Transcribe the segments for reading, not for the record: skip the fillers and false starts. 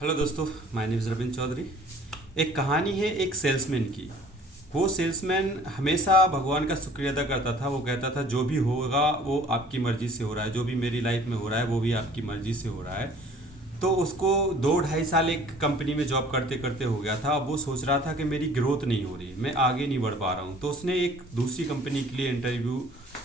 Hello दोस्तों, my name is Ravindra Chaudhary. एक कहानी है एक सेल्समैन की। वो सेल्समैन हमेशा भगवान का शुक्रिया अदा करता था। वो कहता था जो भी होगा वो आपकी मर्ज़ी से हो रहा है, जो भी मेरी लाइफ में हो रहा है वो भी आपकी मर्ज़ी से हो रहा है। तो उसको 2 ढाई साल एक कंपनी में जॉब करते करते हो गया था। अब वो सोच रहा था कि मेरी ग्रोथ नहीं हो रही, मैं आगे नहीं बढ़ पा रहा हूँ। तो उसने एक दूसरी कंपनी के लिए इंटरव्यू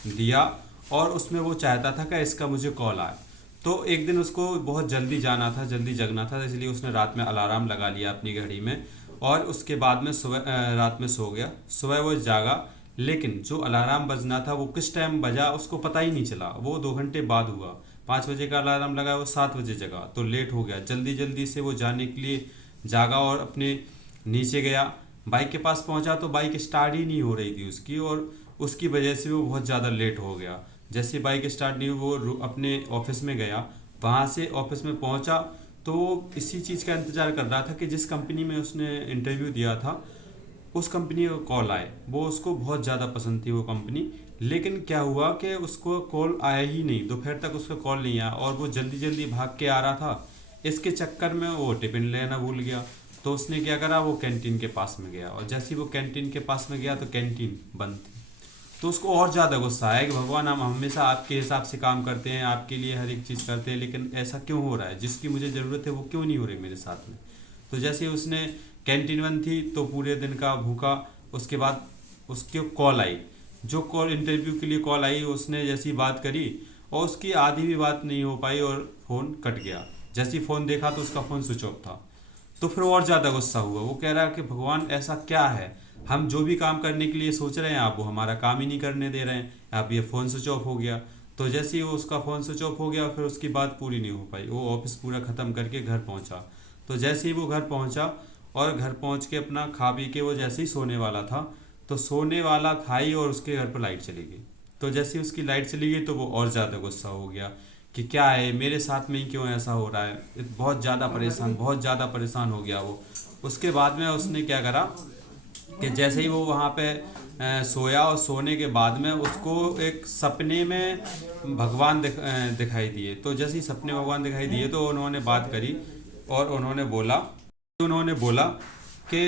दिया और उसमें वो चाहता था कि इसका मुझे कॉल आए। तो एक दिन उसको बहुत जल्दी जाना था, जल्दी जगना था, इसलिए उसने रात में अलार्म लगा लिया अपनी घड़ी में और उसके बाद में सुबह रात में सो गया। सुबह वो जागा, लेकिन जो अलार्म बजना था वो किस टाइम बजा उसको पता ही नहीं चला। वो 2 घंटे बाद हुआ। 5 बजे का अलार्म लगा, वो 7 बजे जगा, तो लेट हो गया। जल्दी जल्दी से वो जाने के लिए जागा और अपने नीचे गया। बाइक के पास पहुंचा तो बाइक स्टार्ट ही नहीं हो रही थी उसकी, और उसकी वजह से वो बहुत ज़्यादा लेट हो गया। जैसे बाइक स्टार्ट नहीं हुई, वो अपने ऑफिस में गया। वहाँ से ऑफिस में पहुँचा तो वो इसी चीज़ का इंतज़ार कर रहा था कि जिस कंपनी में उसने इंटरव्यू दिया था उस कंपनी का कॉल आए। वो उसको बहुत ज़्यादा पसंद थी वो कंपनी। लेकिन क्या हुआ कि उसको कॉल आया ही नहीं, दोपहर तक उसका कॉल नहीं आया और वो जल्दी जल्दी भाग के आ रहा था। इसके चक्कर में वो टिफिन लेना भूल गया। तो उसने क्या करा, वो कैंटीन के पास में गया और जैसे ही वो कैंटीन के पास में गया तो कैंटीन बंद थी। तो उसको और ज़्यादा गुस्सा आया कि भगवान, हम हमेशा आपके हिसाब से काम करते हैं, आपके लिए हर एक चीज़ करते हैं, लेकिन ऐसा क्यों हो रहा है? जिसकी मुझे ज़रूरत है वो क्यों नहीं हो रही मेरे साथ में? तो जैसे ही उसने कैंटीन बंद थी तो पूरे दिन का भूखा। उसके बाद उसके कॉल आई, जो कॉल इंटरव्यू के लिए कॉल आई, उसने जैसी बात करी और उसकी आधी भी बात नहीं हो पाई और फ़ोन कट गया। जैसे ही फ़ोन देखा तो उसका फ़ोन स्विच ऑफ था। तो फिर और ज़्यादा गुस्सा हुआ। वो कह रहा है कि भगवान, ऐसा क्या है? हम जो भी काम करने के लिए सोच रहे हैं आप वो हमारा काम ही नहीं करने दे रहे हैं। अब ये फ़ोन स्विच ऑफ हो गया। तो जैसे ही वो उसका फ़ोन स्विच ऑफ हो गया फिर उसकी बात पूरी नहीं हो पाई। वो ऑफिस पूरा ख़त्म करके घर पहुंचा। तो जैसे ही वो घर पहुंचा और घर पहुंच के अपना खा पी के वो जैसे ही सोने वाला था, तो सोने वाला था ही और उसके घर पर लाइट चली गई। तो जैसे ही उसकी लाइट चली गई तो वो और ज़्यादा गुस्सा हो गया कि क्या है, मेरे साथ में ही क्यों ऐसा हो रहा है। बहुत ज़्यादा परेशान हो गया वो। उसके बाद में उसने क्या करा कि जैसे ही वो वहाँ पे सोया और सोने के बाद में उसको एक सपने में भगवान दिखाई दिए। तो जैसे ही सपने भगवान दिखाई दिए तो उन्होंने बात करी और उन्होंने बोला कि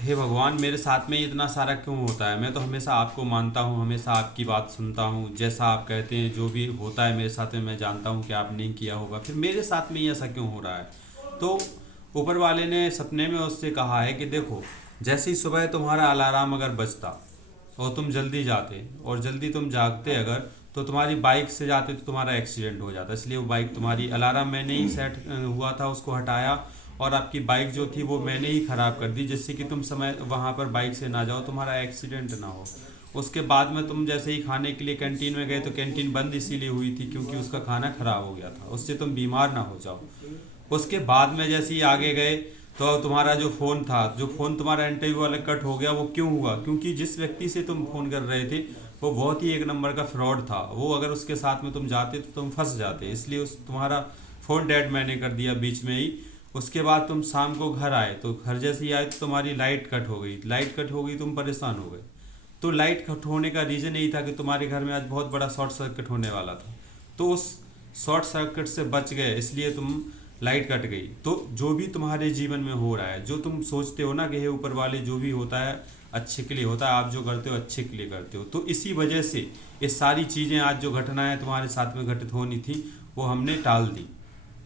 हे भगवान, मेरे साथ में इतना सारा क्यों होता है? मैं तो हमेशा आपको मानता हूँ, हमेशा आपकी बात सुनता हूँ, जैसा आप कहते हैं जो भी होता है मेरे साथ में मैं जानता हूँ कि आप नहीं किया होगा, फिर मेरे साथ में ही ऐसा क्यों हो रहा है? तो ऊपर वाले ने सपने में उससे कहा है कि देखो, जैसे ही सुबह तुम्हारा अलार्म अगर बजता और तुम जल्दी जाते और जल्दी तुम जागते अगर, तो तुम्हारी बाइक से जाते तो तुम्हारा एक्सीडेंट हो जाता। इसलिए वो बाइक, तुम्हारी अलार्म मैंने ही सेट हुआ था, उसको हटाया और आपकी बाइक जो थी वो मैंने ही ख़राब कर दी, जिससे कि तुम समय वहाँ पर बाइक से ना जाओ, तुम्हारा एक्सीडेंट ना हो। उसके बाद में तुम जैसे ही खाने के लिए कैंटीन में गए तो कैंटीन बंद इसीलिए हुई थी क्योंकि उसका खाना ख़राब हो गया था, उससे तुम बीमार ना हो जाओ। उसके बाद में जैसे ही आगे गए तो तुम्हारा जो फ़ोन था, जो फ़ोन तुम्हारा इंटरव्यू वाला कट हो गया, वो क्यों हुआ? क्योंकि जिस व्यक्ति से तुम फ़ोन कर रहे थे वो बहुत ही एक नंबर का फ्रॉड था। वो अगर उसके साथ में तुम जाते तो तुम फंस जाते, इसलिए उस तुम्हारा फ़ोन डेड मैंने कर दिया बीच में ही। उसके बाद तुम शाम को घर आए तो घर जैसे ही आए तो तुम्हारी लाइट कट हो गई। लाइट कट हो गई, तुम परेशान हो गए। तो लाइट कट होने का रीज़न यही था कि तुम्हारे घर में आज बहुत बड़ा शॉर्ट सर्किट होने वाला था। तो उस शॉर्ट सर्किट से बच गए, इसलिए तुम लाइट कट गई। तो जो भी तुम्हारे जीवन में हो रहा है, जो तुम सोचते हो ना कि हे ऊपर वाले, जो भी होता है अच्छे के लिए होता है, आप जो करते हो अच्छे के लिए करते हो, तो इसी वजह से ये सारी चीज़ें, आज जो घटनाएं तुम्हारे साथ में घटित होनी थी वो हमने टाल दी।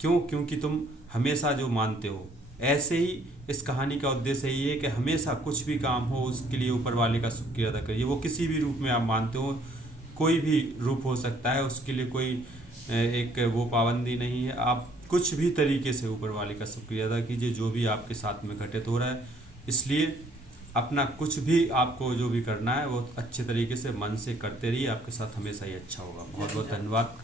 क्यों? क्योंकि तुम हमेशा जो मानते हो। ऐसे ही इस कहानी का उद्देश्य यही है कि हमेशा कुछ भी काम हो उसके लिए ऊपर वाले का शुक्रिया अदा करिए। वो किसी भी रूप में आप मानते हो, कोई भी रूप हो सकता है, उसके लिए कोई एक वो पाबंदी नहीं है। आप कुछ भी तरीके से ऊपर वाले का शुक्रिया अदा कीजिए जो भी आपके साथ में घटित हो रहा है। इसलिए अपना कुछ भी आपको जो भी करना है वो अच्छे तरीके से मन से करते रहिए, आपके साथ हमेशा ही अच्छा होगा। बहुत बहुत धन्यवाद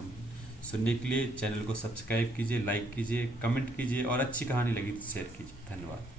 सुनने के लिए। चैनल को सब्सक्राइब कीजिए, लाइक कीजिए, कमेंट कीजिए और अच्छी कहानी लगी तो शेयर कीजिए। धन्यवाद।